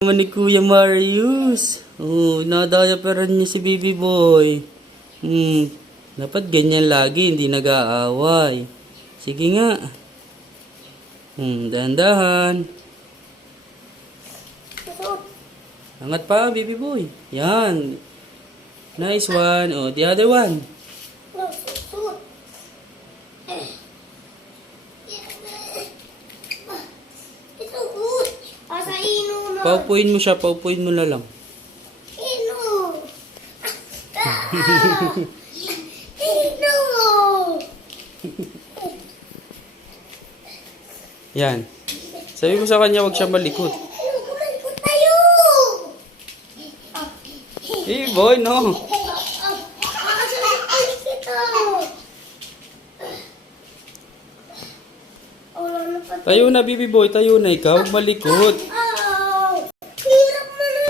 Naman ni Kuya Marius. Oh, nadaya pa rin niya si Baby Boy. Dapat ganyan lagi, hindi nag-aaway. Sige nga. Dahan-dahan. Angat pa, Baby Boy. Yan. Nice one. Oh, the other one. Paupuin mo siya, paupuin mo na lang. Yan. Sabi mo sa kanya, huwag siya malikot. Hey boy, no. Tayo na, Baby Boy. Tayo na ikaw. Huwag malikot.